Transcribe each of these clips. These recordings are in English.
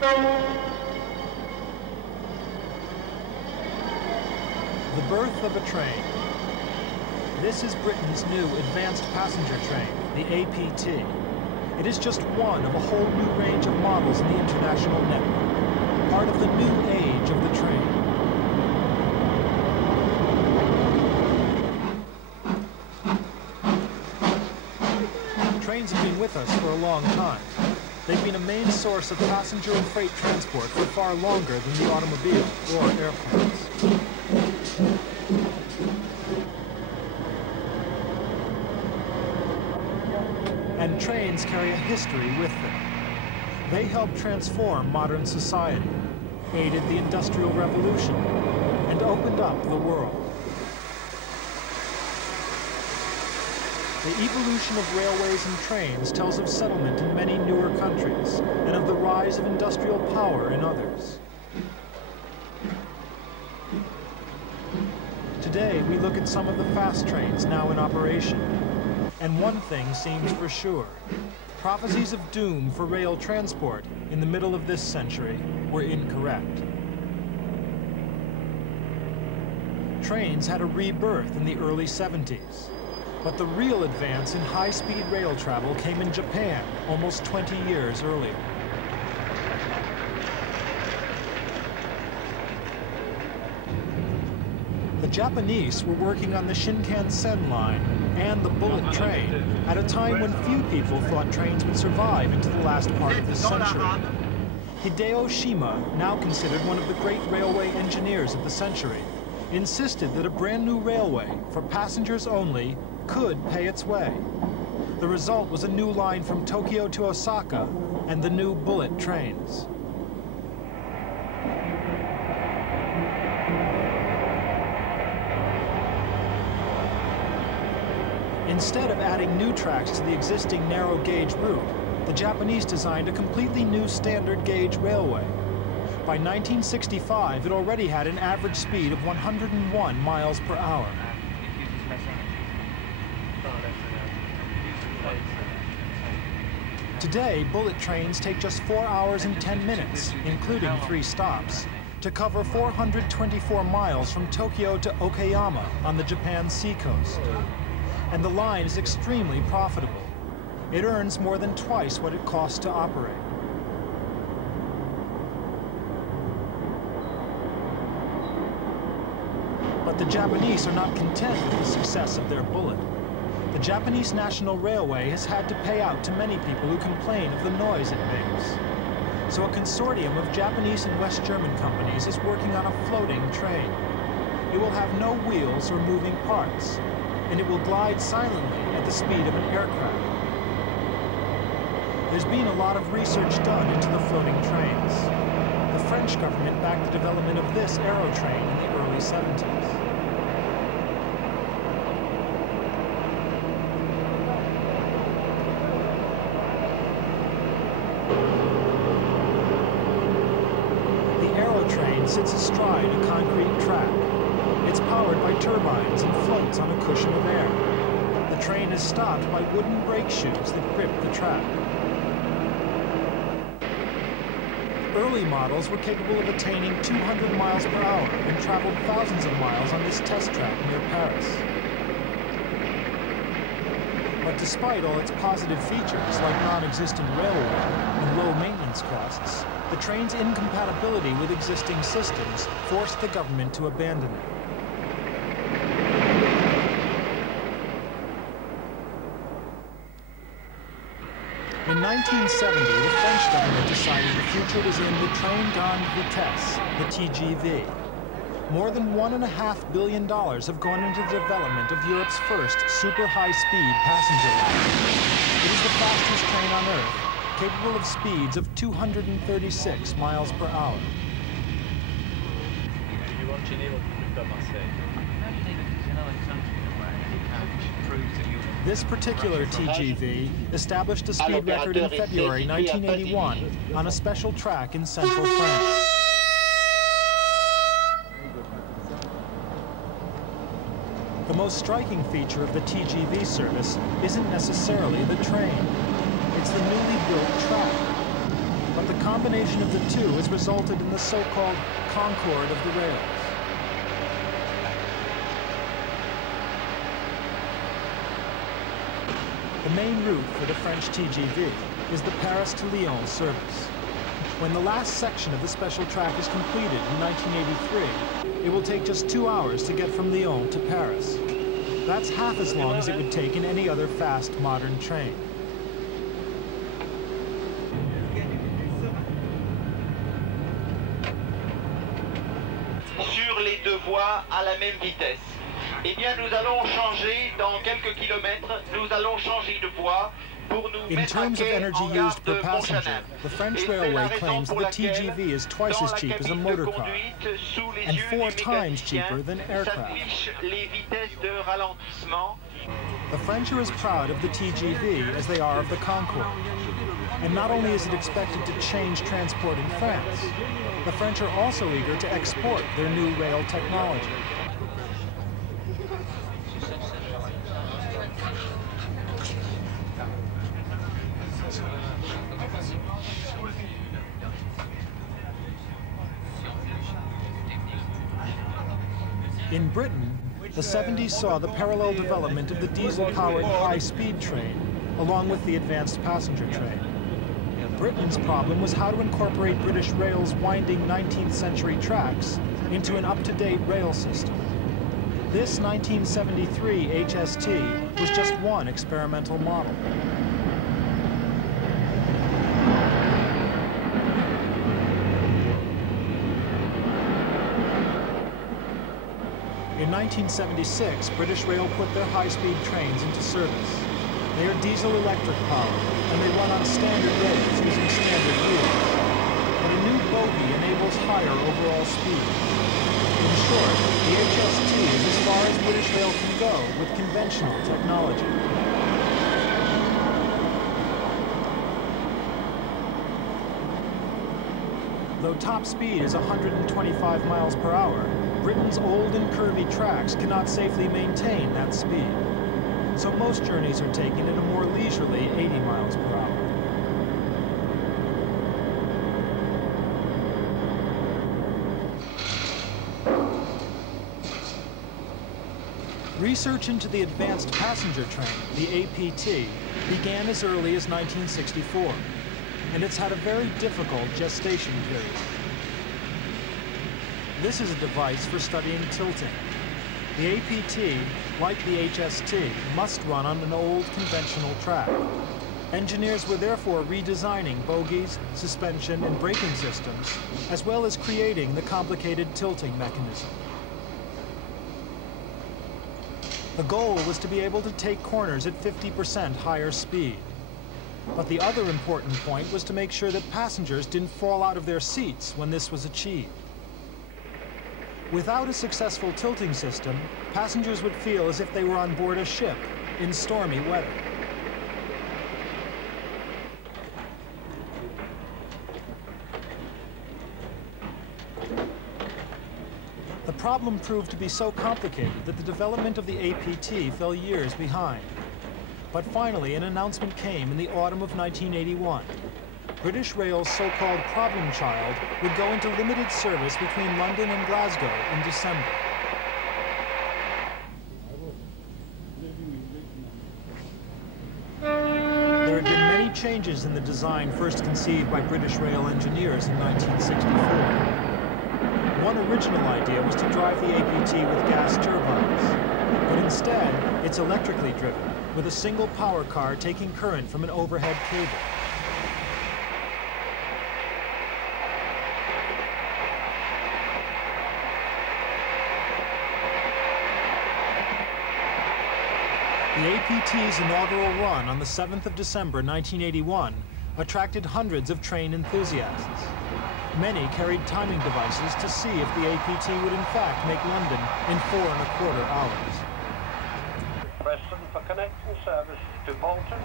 The birth of a train. This is Britain's new advanced passenger train, the APT. It is just one of a whole new range of models in the international network, part of the new age of the train. Trains have been with us for a long time. They've been a main source of passenger and freight transport for far longer than the automobile or airplanes. And trains carry a history with them. They helped transform modern society, aided the Industrial Revolution, and opened up the world. The evolution of railways and trains tells of settlement in many newer countries, and of the rise of industrial power in others. Today, we look at some of the fast trains now in operation. And one thing seems for sure. Prophecies of doom for rail transport in the middle of this century were incorrect. Trains had a rebirth in the early 70s. But the real advance in high-speed rail travel came in Japan almost 20 years earlier. The Japanese were working on the Shinkansen line and the bullet train at a time when few people thought trains would survive into the last part of this century. Hideo Shima, now considered one of the great railway engineers of the century, insisted that a brand new railway, for passengers only, could pay its way. The result was a new line from Tokyo to Osaka and the new bullet trains. Instead of adding new tracks to the existing narrow gauge route, the Japanese designed a completely new standard gauge railway. By 1965, it already had an average speed of 101 miles per hour. Today, bullet trains take just 4 hours and 10 minutes, including 3 stops, to cover 424 miles from Tokyo to Okayama on the Japan seacoast. And the line is extremely profitable. It earns more than twice what it costs to operate. But the Japanese are not content with the success of their bullet. The Japanese National Railway has had to pay out to many people who complain of the noise it makes. So a consortium of Japanese and West German companies is working on a floating train. It will have no wheels or moving parts, and it will glide silently at the speed of an aircraft. There's been a lot of research done into the floating trains. The French government backed the development of this aerotrain in the early 70s. The aerotrain sits astride a concrete track. It's powered by turbines and floats on a cushion of air. The train is stopped by wooden brake shoes that grip the track. Early models were capable of attaining 200 miles per hour and traveled thousands of miles on this test track near Paris. But despite all its positive features, like non-existent railway and low maintenance costs, the train's incompatibility with existing systems forced the government to abandon it. In 1970, the French government decided the future was in the Train Grande Vitesse, the TGV. More than $1.5 billion have gone into the development of Europe's first super high-speed passenger line. It is the fastest train on Earth, capable of speeds of 236 miles per hour. This particular TGV established a speed record in February 1981 on a special track in central France. The most striking feature of the TGV service isn't necessarily the train. It's the newly built track. But the combination of the two has resulted in the so-called Concord of the rails. The main route for the French TGV is the Paris to Lyon service. When the last section of the special track is completed in 1983, it will take just 2 hours to get from Lyon to Paris. That's half as long as it would take in any other fast modern train. Sur les deux voies à la même vitesse. Eh bien, nous allons changer dans quelques kilomètres, nous allons changer de voie pour nous In mettre à terms of quai energy en gare used per de passenger, Montchanin. the French Et c'est la railway raison claims that pour the TGV is twice dans as la cheap as a cabine de motor car, conduite, sous les and yeux 4 du times mécanicien, cheaper than aircraft. s'affichent les vitesses de ralentissement. The French are as proud of the TGV as they are of the Concorde. And not only is it expected to change transport in France, the French are also eager to export their new rail technology. In Britain, the 70s saw the parallel development of the diesel-powered high-speed train, along with the advanced passenger train. Britain's problem was how to incorporate British Rail's winding 19th century tracks into an up-to-date rail system. This 1973 HST was just one experimental model. In 1976, British Rail put their high-speed trains into service. They are diesel-electric powered, and they run on standard rails using standard wheels. But a new bogie enables higher overall speed. In short, the HST is as far as British Rail can go with conventional technology. Though top speed is 125 miles per hour, Britain's old and curvy tracks cannot safely maintain that speed. So most journeys are taken at a more leisurely 80 miles per hour. Research into the advanced passenger train, the APT, began as early as 1964, and it's had a very difficult gestation period. This is a device for studying tilting. The APT, like the HST, must run on an old conventional track. Engineers were therefore redesigning bogies, suspension, and braking systems, as well as creating the complicated tilting mechanism. The goal was to be able to take corners at 50% higher speed. But the other important point was to make sure that passengers didn't fall out of their seats when this was achieved. Without a successful tilting system, passengers would feel as if they were on board a ship in stormy weather. The problem proved to be so complicated that the development of the APT fell years behind. But finally, an announcement came in the autumn of 1981. British Rail's so-called problem child would go into limited service between London and Glasgow in December. There had been many changes in the design first conceived by British Rail engineers in 1964. One original idea was to drive the APT with gas turbines, but instead, it's electrically driven, with a single power car taking current from an overhead cable. The APT's inaugural run on the 7th of December 1981 attracted hundreds of train enthusiasts. Many carried timing devices to see if the APT would in fact make London in 4¼ hours. Preston for connecting service to Bolton,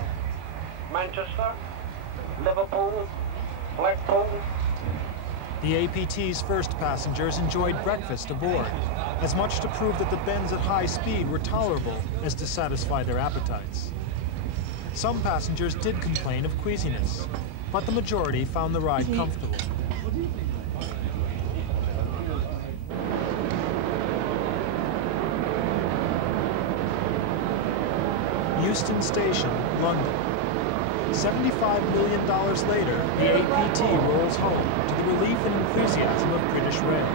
Manchester, Liverpool, Blackpool. The APT's first passengers enjoyed breakfast aboard, as much to prove that the bends at high speed were tolerable as to satisfy their appetites. Some passengers did complain of queasiness, but the majority found the ride comfortable. Euston Station, London. $75 million later, the APT rolls home to the relief and enthusiasm of British Rail.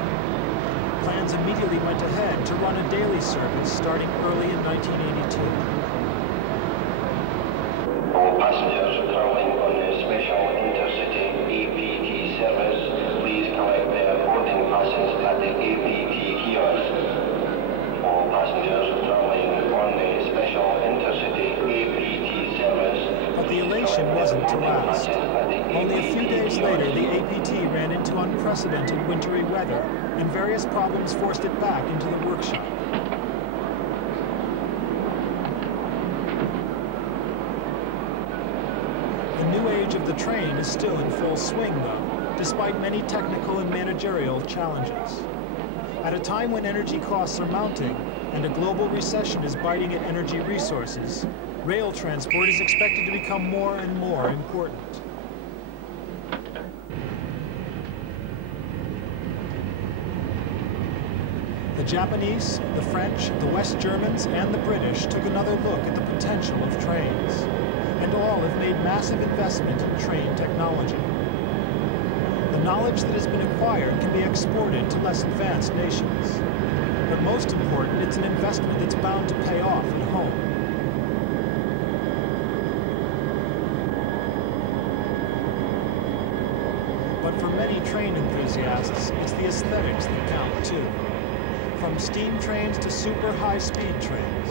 Plans immediately went ahead to run a daily service starting early in 1982. All passengers traveling on the special intercity APT service, please collect their boarding passes at the APT kiosk. All passengers traveling on the special intercity APT service. But the elation wasn't to last. Only a few days later, the APT ran into unprecedented wintry weather, and various problems forced it back into the workshop. The new age of the train is still in full swing, though, despite many technical and managerial challenges. At a time when energy costs are mounting and a global recession is biting at energy resources, rail transport is expected to become more and more important. The Japanese, the French, the West Germans, and the British took another look at the potential of trains, and all have made massive investment in train technology. The knowledge that has been acquired can be exported to less advanced nations. But most important, it's an investment that's bound to pay off at home. But for many train enthusiasts, it's the aesthetics that count too. From steam trains to super high-speed trains,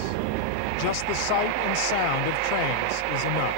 just the sight and sound of trains is enough.